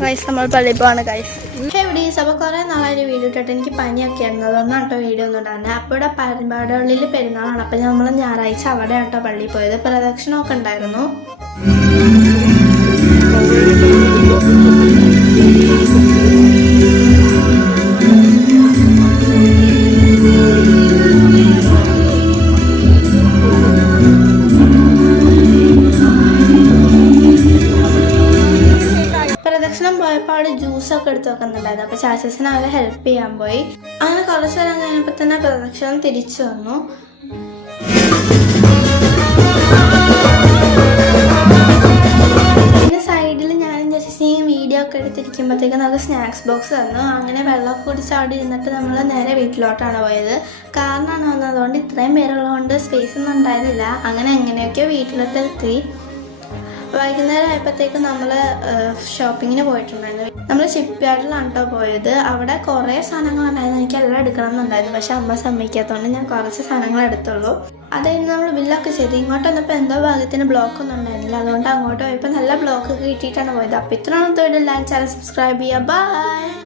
Guys നമ്മൾ പള്ളിയിൽ പോവാണ് ഗൈസ്. പക്ഷേ ഇവിടെ അപ്പോൾ കുറേ നാളായിട്ട് വീഡിയോ ഇട്ടിട്ട് എനിക്ക് പനിയൊക്കെ ആയിരുന്നു, അതുകൊണ്ടാണ് കേട്ടോ വീഡിയോ ഒന്നും ഉണ്ടായിരുന്നത്. അപ്പോൾ ഇവിടെ പരമ്പാടുള്ളിൽ പെരുന്നാളാണ്. അപ്പോൾ നമ്മൾ ഞായറാഴ്ച അവിടെ കേട്ടോ പള്ളിയിൽ പോയത്. പ്രദക്ഷിണമൊക്കെ ഉണ്ടായിരുന്നു. പ്രദക്ഷിണം പോയപ്പോൾ അവിടെ ജ്യൂസൊക്കെ എടുത്ത് വെക്കുന്നുണ്ടായിരുന്നു. അപ്പോൾ ചാച്ചസിനെ അവരെ ഹെൽപ്പ് ചെയ്യാൻ പോയി. അങ്ങനെ കുറച്ച് നേരം കഴിഞ്ഞപ്പോൾ തന്നെ പ്രദക്ഷിണം തിരിച്ചു വന്നു. പിന്നെ സൈഡിൽ ഞാനും ചാച്ചസിനെയും വീഡിയോ ഒക്കെ എടുത്തിരിക്കുമ്പോഴത്തേക്കും നമുക്ക് സ്നാക്സ് ബോക്സ് തന്നു. അങ്ങനെ വെള്ളമൊക്കെ കുടിച്ച് അവിടെ ഇരുന്നിട്ട് നമ്മൾ നേരെ വീട്ടിലോട്ടാണ് പോയത്. കാറിനാണ് വന്നതുകൊണ്ട് ഇത്രയും പേരുള്ളതുകൊണ്ട് സ്പേസ് ഒന്നും ഉണ്ടായിരുന്നില്ല. അങ്ങനെ എങ്ങനെയൊക്കെയോ വീട്ടിലോട്ട് എത്തി. വൈകുന്നേരം ആയപ്പോഴത്തേക്കും നമ്മൾ ഷോപ്പിങ്ങിന് പോയിട്ടുണ്ടായിരുന്നു. നമ്മൾ ഷിപ്പ് യാർഡിലാണ് കേട്ടോ പോയത്. അവിടെ കുറേ സാധനങ്ങളുണ്ടായിരുന്നു. എനിക്ക് എല്ലാം എടുക്കണം എന്നുണ്ടായിരുന്നു, പക്ഷെ അമ്മ സമ്മതിക്കാത്തതുകൊണ്ട് ഞാൻ കുറച്ച് സാധനങ്ങൾ എടുത്തുള്ളൂ. അത് കഴിഞ്ഞ് നമ്മൾ ബില്ലൊക്കെ ചെയ്ത് ഇങ്ങോട്ട് വന്നപ്പോൾ എന്തോ ഭാഗത്തിന് ബ്ലോക്ക് ഒന്നും ഉണ്ടായിരുന്നില്ല. അതുകൊണ്ട് അങ്ങോട്ട് പോയപ്പോൾ നല്ല ബ്ലോക്ക് കിട്ടിയിട്ടാണ് പോയത്. അപ്പോൾ ഇത്രയാണ് തൊഴിൽ. ചാനൽ സബ്സ്ക്രൈബ് ചെയ്യുക. ബൈ.